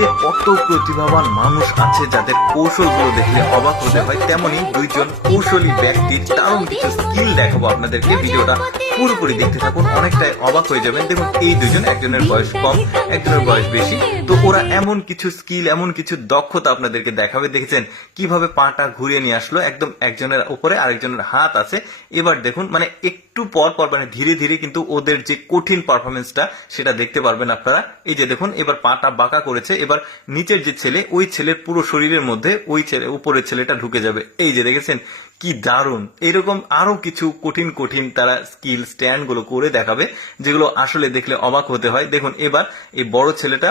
পৃথিবীতে কত প্রতিভাবান মানুষ আছে যাদের কৌশলগুলো দেখলে অবাক হতে হয়, তেমনি দুইজন কৌশলী ব্যক্তির দারুণ কিছু স্কিল দেখাবো আপনাদেরকে। ভিডিওটা পুরোপুরি দেখতে থাকুন, অনেকটাই অবাক হয়ে যাবেন। দেখুন এই দুইজন, একজনের বয়স কম, একজনের বয়স বেশি, তো ওরা এমন কিছু স্কিল, এমন কিছু দক্ষতা আপনাদেরকে দেখাবে। দেখেছেন কিভাবে পাটা ঘুরিয়ে নিয়ে আসলো, একদম একজনের উপরে আরেকজনের হাত আছে। এবার দেখুন মানে একটু পর পর মানে ধীরে ধীরে কিন্তু ওদের যে কঠিন পারফরমেন্সটা সেটা দেখতে পারবেন আপনারা। এই যে দেখুন এবার পাটা বাঁকা করেছে, এবার নিচের যে ছেলে, ওই ছেলের পুরো শরীরের মধ্যে ওই ছেলে উপরের ছেলেটা ঢুকে যাবে। এই যে দেখেছেন কি দারুণ। এরকম আরো কিছু কঠিন কঠিন তারা স্কিল স্ট্যান্ড গুলো করে দেখাবে, যেগুলো আসলে দেখলে অবাক হতে হয়। দেখুন এবার এই বড় ছেলেটা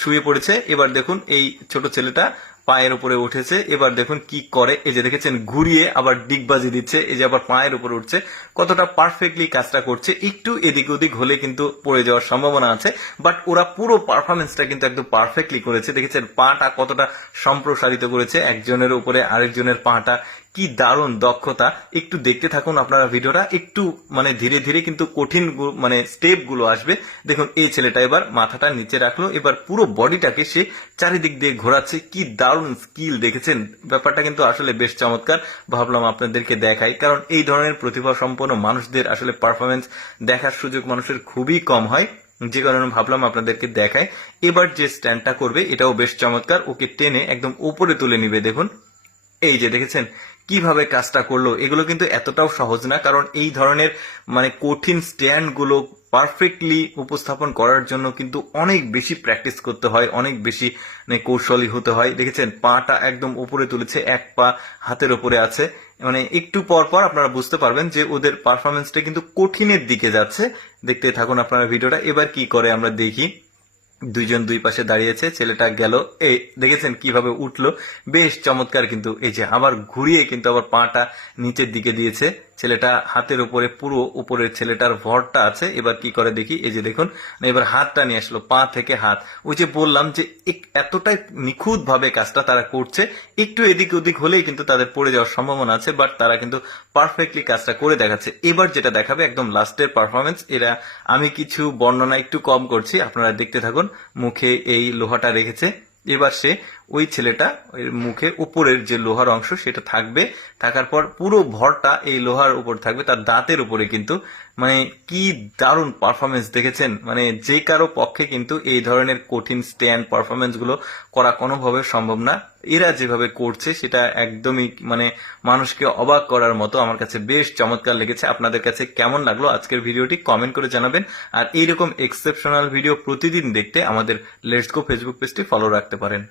শুয়ে পড়েছে, এবার দেখুন এই ছোট ছেলেটা পায়ের উপরে উঠেছে। এবার দেখুন কি করে, এই যে দেখেছেন ঘুরিয়ে আবার ডিগবাজি দিচ্ছে, এই যে আবার পায়ের উপরে উঠছে, কতটা পারফেক্টলি কাজটা করছে। একটু এদিক ওদিক হলে কিন্তু পড়ে যাওয়ার সম্ভাবনা আছে, বাট ওরা পুরো পারফরমেন্সটা কিন্তু একদম পারফেক্টলি করেছে। দেখেছেন পাটা কতটা সম্প্রসারিত করেছে, একজনের উপরে আরেকজনের পাটা, কি দারুণ দক্ষতা। একটু দেখতে থাকুন আপনারা ভিডিওটা, একটু মানে ধীরে ধীরে কিন্তু কঠিন মানে স্টেপ গুলো আসবে। দেখুন এই ছেলেটা এবার মাথাটা নিচে রাখলো, এবার পুরো বডিটাকে সে চারিদিক দিয়ে ঘোরাচ্ছে, কি দারুণ স্কিল। দেখেছেন ব্যাপারটা কিন্তু আসলে বেশ চমৎকার। ভাবলাম আপনাদেরকে দেখাই, কারণ এই ধরনের প্রতিভা সম্পন্ন মানুষদের আসলে পারফরমেন্স দেখার সুযোগ মানুষের খুবই কম হয়, যে কারণে ভাবলাম আপনাদেরকে দেখাই। এবার যে স্ট্যান্ডটা করবে এটাও বেশ চমৎকার, ওকে টেনে একদম উপরে তুলে নিবে। দেখুন এই যে দেখেছেন কিভাবে কাজটা করলো। এগুলো কিন্তু এতটাও সহজ না, কারণ এই ধরনের মানে কঠিন স্ট্যান্ড গুলো পারফেক্টলি উপস্থাপন করার জন্য কিন্তু অনেক বেশি প্র্যাকটিস করতে হয়, অনেক বেশি মানে কৌশলী হতে হয়। দেখেছেন পাটা একদম উপরে তুলেছে, এক পা হাতের উপরে আছে, মানে একটু পর পর আপনারা বুঝতে পারবেন যে ওদের পারফরমেন্সটা কিন্তু কঠিনের দিকে যাচ্ছে। দেখতে থাকুন আপনারা ভিডিওটা। এবার কি করে আমরা দেখি। দুইজন দুই পাশে দাঁড়িয়েছে, ছেলেটা গেল, এই দেখেছেন কিভাবে উঠলো, বেশ চমৎকার। কিন্তু এই যে আবার ঘুরিয়ে কিন্তু আবার পাটা নিচের দিকে দিয়েছে, ছেলেটা হাতের উপরে, পুরো উপরের ছেলেটার ভরটা আছে। এবার কি করে দেখি, এই যে দেখুন এবার হাতটা নিয়ে আসলো, পা থেকে হাত। ওই যে বললাম যে এতটাই নিখুঁত ভাবে কাজটা তারা করছে, একটু এদিক ওদিক হলেই কিন্তু তাদের পড়ে যাওয়ার সম্ভাবনা আছে, বাট তারা কিন্তু পারফেক্টলি কাজটা করে দেখাচ্ছে। এবার যেটা দেখাবে একদম লাস্টের পারফরমেন্স, এরা আমি কিছু বর্ণনা একটু কম করছি, আপনারা দেখতে থাকুন। মুখে এই লোহাটা রেখেছে, এবার সে ওই ছেলেটা মুখে উপরের যে লোহার অংশ সেটা থাকবে, থাকার পর পুরো ভরটা এই লোহার উপর থাকবে, তার দাঁতের উপরে। কিন্তু মানে কি দারুণ পারফরমেন্স দেখেছেন, মানে যে কারো পক্ষে কিন্তু এই ধরনের কঠিন স্ট্যান্ড পারফরমেন্স গুলো করা কোনোভাবে সম্ভব না। এরা যেভাবে করছে সেটা একদমই মানে মানুষকে অবাক করার মতো। আমার কাছে বেশ চমৎকার লেগেছে। আপনাদের কাছে কেমন লাগলো আজকের ভিডিওটি কমেন্ট করে জানাবেন। আর এইরকম এক্সেপশনাল ভিডিও প্রতিদিন দেখতে আমাদের লেটস গো ফেসবুক পেজটি ফলো রাখতে পারেন।